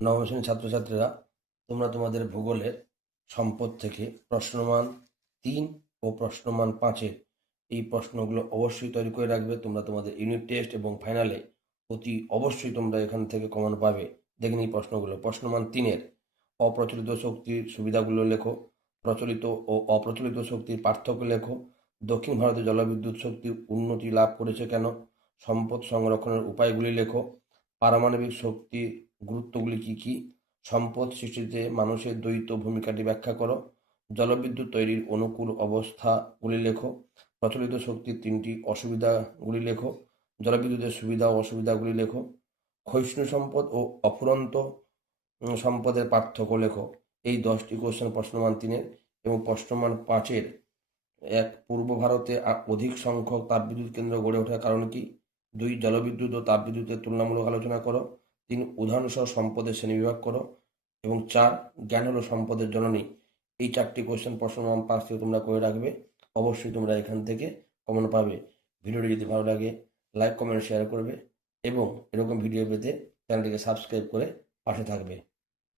নবম শ্রেণীর ছাত্রছাত্রীরা, তোমরা তোমাদের ভূগোলের সম্পদ থেকে প্রশ্নমান 3 ও প্রশ্নমান 5-এর এই প্রশ্নগুলো অবশ্যই তৈরি করে রাখবে। তোমরা তোমাদের ইউনিট টেস্ট এবং ফাইনালে অতি অবশ্যই তোমরা এখান থেকে কমন পাবে। দেখে নিই প্রশ্নগুলো। প্রশ্নমান 3-এর অপ্রচলিত শক্তির সুবিধাগুলো লেখো, প্রচলিত ও অপ্রচলিত শক্তির পার্থক্য লেখো, দক্ষিণ ভারতে জলবিদ্যুৎ শক্তির উন্নতি লাভ করেছে কেন, সম্পদ সংরক্ষণের উপায়গুলি লেখো, পারমাণবিক শক্তির গুরুত্বগুলি কী কী, সম্পদ সৃষ্টিতে মানুষের দ্বৈত ভূমিকাটি ব্যাখ্যা করো, জলবিদ্যুৎ তৈরির অনুকূল অবস্থাগুলি লেখো, প্রচলিত শক্তির 3টি অসুবিধাগুলি লেখো, জলবিদ্যুতের সুবিধা ও অসুবিধাগুলি লেখো, ক্ষয়িষ্ণু সম্পদ ও অফুরন্ত সম্পদের পার্থক্য লেখো। এই 10টি কোশ্চেন প্রশ্নমান 3-এর। এবং প্রশ্নমান 5-এর পূর্ব ভারতে অধিক সংখ্যক তাপবিদ্যুৎ কেন্দ্র গড়ে ওঠার কারণ কি, 2 জলবিদ্যুৎ ও তাপবিদ্যুতের তুলনামূলক আলোচনা করো, 3 উদাহরণসহ সম্পদের শ্রেণীবিভাগ করো, এবং 4 জ্ঞান হলো সম্পদের জননী। এই 4টি কোশ্চেন প্রশ্নমান 5 থেকে তোমরা করে রাখবে। অবশ্যই তোমরা এখান থেকে কমন পাবে। ভিডিওটি যদি ভালো লাগে লাইক কমেন্ট শেয়ার করবে এবং এরকম ভিডিও পেতে চ্যানেলটিকে সাবস্ক্রাইব করে পাশে থাকবে।